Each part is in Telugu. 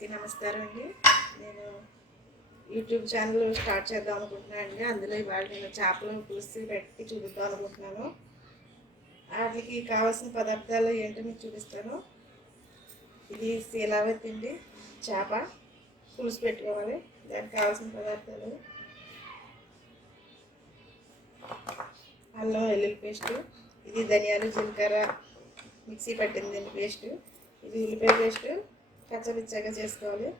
అందరికీ నమస్కారం అండి. నేను యూట్యూబ్ ఛానల్ స్టార్ట్ చేద్దాం అనుకుంటున్నాను అండి. అందులో ఇవాళ నేను చేపల పులుసు పెట్టి చూపిద్దాం అనుకుంటున్నాను. వాటికి కావాల్సిన పదార్థాలు ఏంటో మీకు చూపిస్తాను. ఇది శీలావతి అండి, చేప పులుసు పెట్టుకోవాలి. దానికి కావాల్సిన పదార్థాలు: అల్లం వెల్లుల్లి పేస్టు, ఇది ధనియాలు జీలకర్ర మిక్సీ పట్టింది పేస్టు, ఇది ఉల్లిపాయ పేస్టు కచ్చపిచ్చగా చేసుకోవాలి.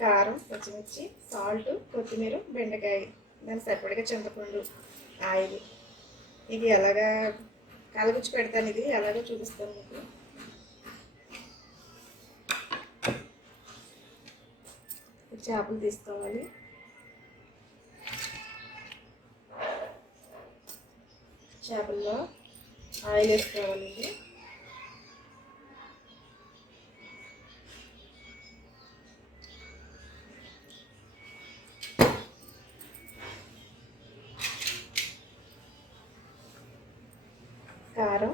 కారం, పచ్చిమిర్చి, సాల్ట్, కొత్తిమీర, బెండకాయ, దానికి సరిపడగా చింతపండు, ఆయిల్. ఇది ఎలాగా కలగుచ్చి పెడతాను, ఇది ఎలాగో చూపిస్తాను మీకు. చేపలు తీసుకోవాలి. చేపల్లో ఆయిల్ వేసుకోవాలండి. కారం,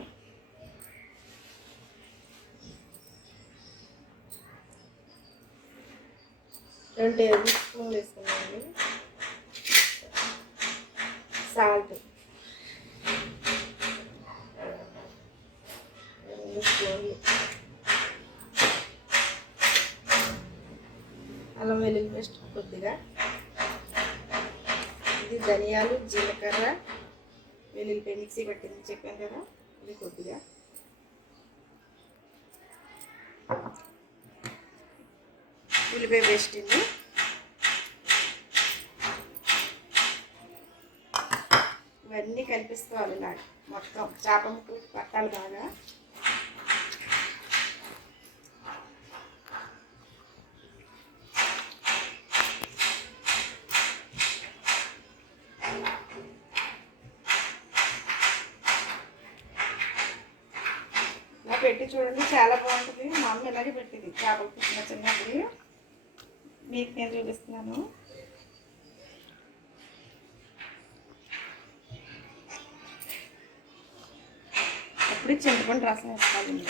2 టేబుల్ స్పూన్లు వేసుకున్నామండి. సాల్ట్ 2 స్పూన్లు, అల్లం వెల్లుల్లి పేస్ట్ కొద్దిగా, ఇది ధనియాలు జీలకర్ర వెల్లుల్లిపాయ మిక్సీ పట్టింది చెప్పాను కదా, ఇది కొద్దిగా, ఉల్లిపాయ పేస్ట్ ఇది, ఇవన్నీ కలిపిసుకోవాలి. ఇలాగ మొత్తం చేప ముక్కలు పట్టాలి బాగా. పెట్టి చూడండి, చాలా బాగుంటుంది. మా అమ్మ ఇలాగే పెట్టింది చేపలు పుట్టిన చిన్నప్పుడు. మీకు నేను చూపిస్తున్నాను. అప్పుడు చింతపండు రసం వేసుకోవాలి.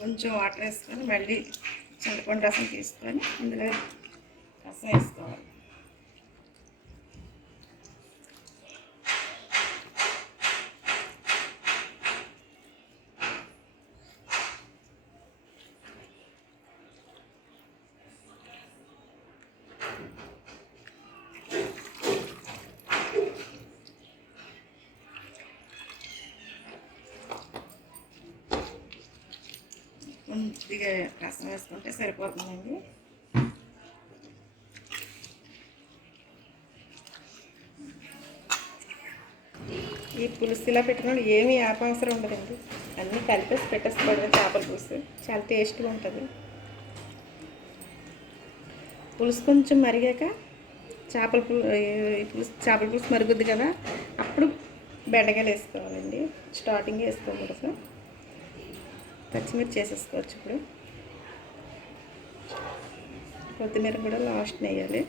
కొంచెం వాటర్ వేసుకొని మళ్ళీ చింతపండు రసం తీసుకొని ఇందులో రసం వేసుకోవాలి. కొద్దిగా రసం వేసుకుంటే సరిపోతుందండి. ఈ పులుసులా పెట్టుకుని ఏమీ ఆపవసరం ఉండదండి. అన్నీ కలిపేసి పెట్టేసుకోవడం. చేపల పులుసు చాలా టేస్ట్గా ఉంటుంది. పులుసు కొంచెం మరిగాక చేపల పులుసు మరుగుద్ది కదా, అప్పుడు బెండకాయలు వేసుకోవాలండి. స్టార్టింగ్ వేసుకోకూడదు. పచ్చిమిర్చి వేసేసుకోవచ్చు. ఇప్పుడు కొత్తిమీర కూడా లాస్ట్ వేయాలి.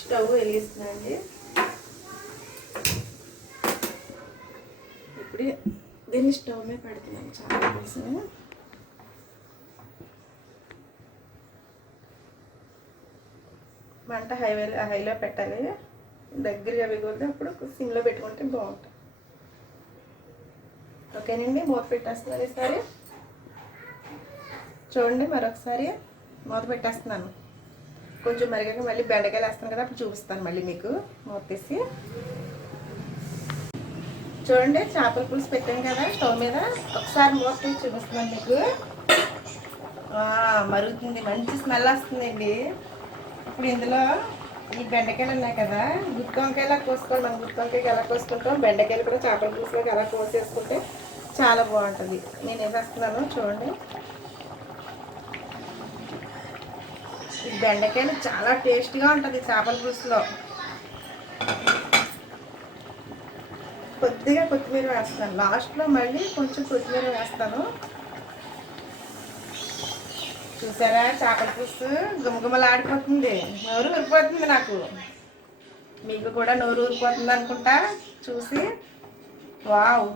స్టవ్ వెలిగిస్తున్నాండి. ఇప్పుడు దీన్ని స్టవ్ మీద పెడుతున్నాను. చాలా కోసం మంట హైలో పెట్టాలి. దగ్గరగా వెగుద్ది. అప్పుడు సిమ్లో పెట్టుకుంటే బాగుంటుంది. ఓకేనండి, మూత పెట్టేస్తున్నాను. ఈసారి చూడండి, మరొకసారి మూత పెట్టేస్తున్నాను. కొంచెం మరిగాక మళ్ళీ బెండకాయలు వేస్తాను కదా, అప్పుడు చూపిస్తాను మళ్ళీ మీకు. మూత తీసి చూడండి, చేపల పులుసు పెట్టాను కదా స్టవ్ మీద. ఒకసారి మూత తీసి చూపిస్తున్నాను మీకు. మరుగుతుంది, మంచి స్మెల్ వస్తుందండి. ఇప్పుడు ఇందులో ఈ బెండకాయలు ఉన్నాయి కదా, గుత్తి వంకాయలా కోసుకోవాలి. మనం గుత్తి వంకాయకి ఎలా కోసుకుంటాం, బెండకాయలు కూడా చేపల పులుసులోకి ఎలా కోసేసుకుంటే చాలా బాగుంటుంది. నేను ఏం వేస్తున్నాను చూడండి. ఈ బెండకాయలు చాలా టేస్ట్గా ఉంటుంది చేపల పులుసులో. కొద్దిగా కొత్తిమీర వేస్తాను లాస్ట్లో, మళ్ళీ కొంచెం కొత్తిమీర వేస్తాను. చూసారా చేపల పులుసు గుమగుమలాడిపోతుంది, నోరు ఊరిపోతుంది నాకు. మీకు కూడా నోరు ఊరిపోతుంది అనుకుంటా చూసి. వావ్,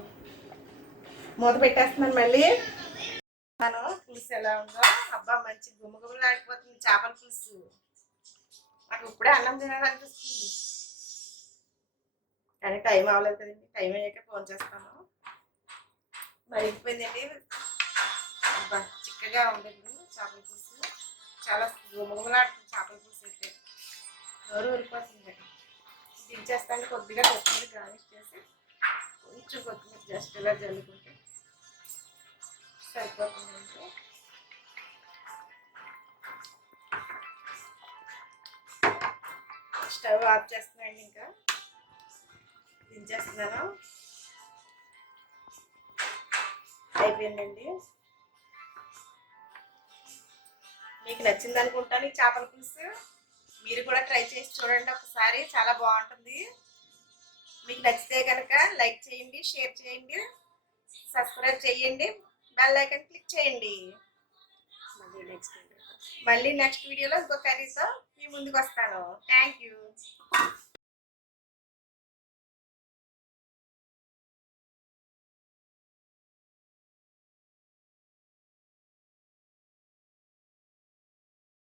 మూత పెట్టేస్తున్నాను మళ్ళీ. మనం పులుసు ఎలా ఉందో, అబ్బా మంచి గుమగుమలాడిపోతుంది చేపల పులుసు. నాకు ఇప్పుడే అన్నం తినాలనిపిస్తుంది, కానీ టైం అవ్వలేదు కదండి. టైం అయ్యాక ఫోన్ చేస్తాను. మరిగిపోయిందండి, అబ్బా చిక్కగా ఉందండి చేపల పులుసు. చాలా గుమగుమలాడుతుంది చేపల పులుసు అయితే, నోరు ఊరిపోతుంది. దించేస్తాను, కొద్దిగా కొత్తిమీర గార్నిష్ చేసి కొంచెం కొత్తిమీర జస్ట్ ఇలా జల్లుకుంటే సరిపోతుందండి. స్టవ్ ఆఫ్ చేస్తున్నాండి, ఇంకా దించేస్తున్నాను. అయిపోయిందండి. మీకు నచ్చింది అనుకుంటాను ఈ చేపల పులుసు. మీరు కూడా ట్రై చేసి చూడండి ఒకసారి, చాలా బాగుంటుంది. మీకు నచ్చితే కనుక లైక్ చేయండి, షేర్ చేయండి, సబ్స్క్రైబ్ చేయండి, బెల్ ఐకాన్ క్లిక్ చేయండి. మళ్ళీ నెక్స్ట్ వీడియోలో ఇంకో కర్రీతో మీ ముందుకు వస్తాను. Thank you.